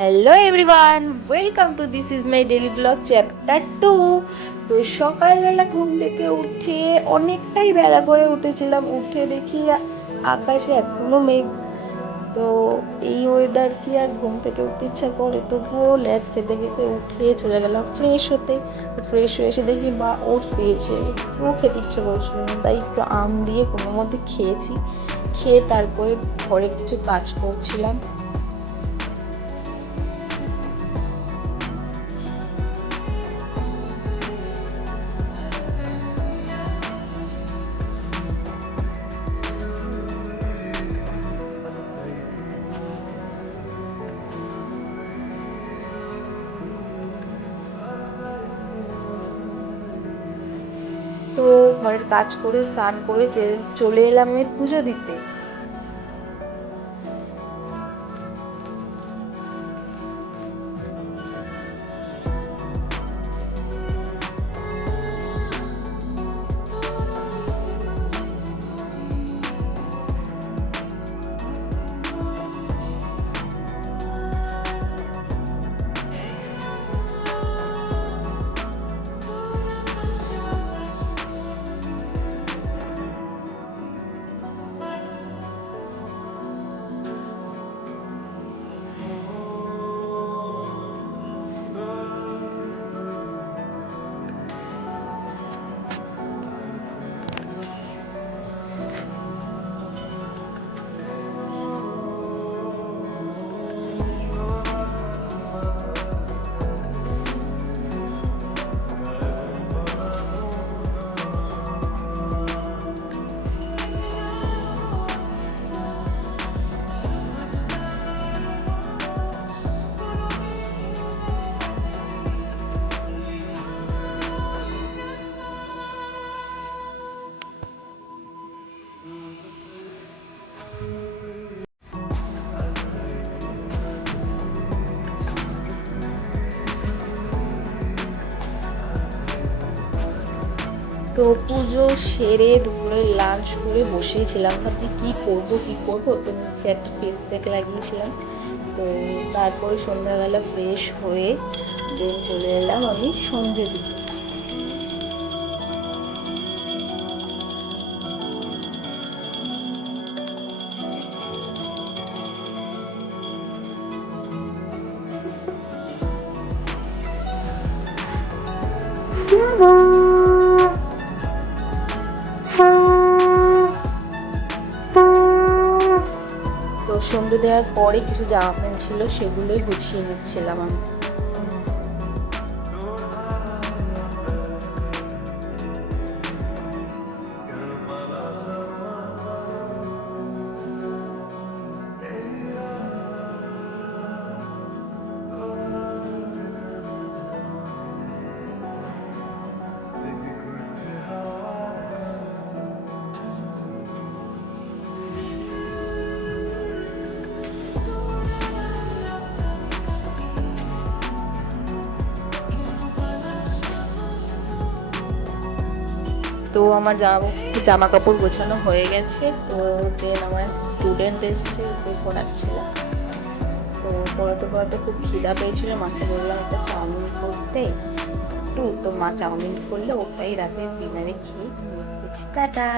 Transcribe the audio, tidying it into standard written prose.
Hello everyone, welcome to this is my daily blog chapter 2। তো সকালবেলা ঘুম থেকে উঠে অনেকটাই বেলা করে উঠেছিলাম, উঠে দেখি আকাশে এখনো মেঘ। তো এই ওয়েদার কি আর ঘুম থেকে উঠতে ইচ্ছা করে? তবুও ল্যাদ খেতে খেতে উঠে চলে গেলাম ফ্রেশ হতে। ফ্রেশ হয়ে এসে দেখি মা ওটস দিয়েছে, একটুও খেতে ইচ্ছে করছিল না, তাই একটু আম দিয়ে কোনো মধ্যে খেয়েছি। খেয়ে তারপরে ঘরে কিছু কাজ করছিলাম। তো ঘরের কাজ করে স্নান করে চলে এলাম আমি পুজো দিতে। তো পুজো সেরে দুপুরে লাঞ্চ করে বসেছিলাম, ভাবছি কি করবো। তো মুখে একটা ফেস প্যাক লাগিয়েছিলাম। তো তারপরে সন্ধ্যাবেলা ফ্রেশ হয়ে দেন চলে এলাম আমি সন্ধে দিতে। তো সন্ধে দেওয়ার পরে কিছু জামা প্যান্ট ছিল, সেগুলোই গুছিয়ে নিচ্ছিলাম আমি। তো আমার জামা কাপড় গোছানো হয়ে গেছে। তো দেন আমার স্টুডেন্ট এসছে, ওকে পড়াচ্ছিলাম। তো পড়াতে পড়াতে খুব খিদা পেয়েছিল, মাকে বললাম একটা চাউমিন করতে একটু। তো মা চাউমিন করলে ওটাই রাতে ডিনারে খেয়ে টাটা।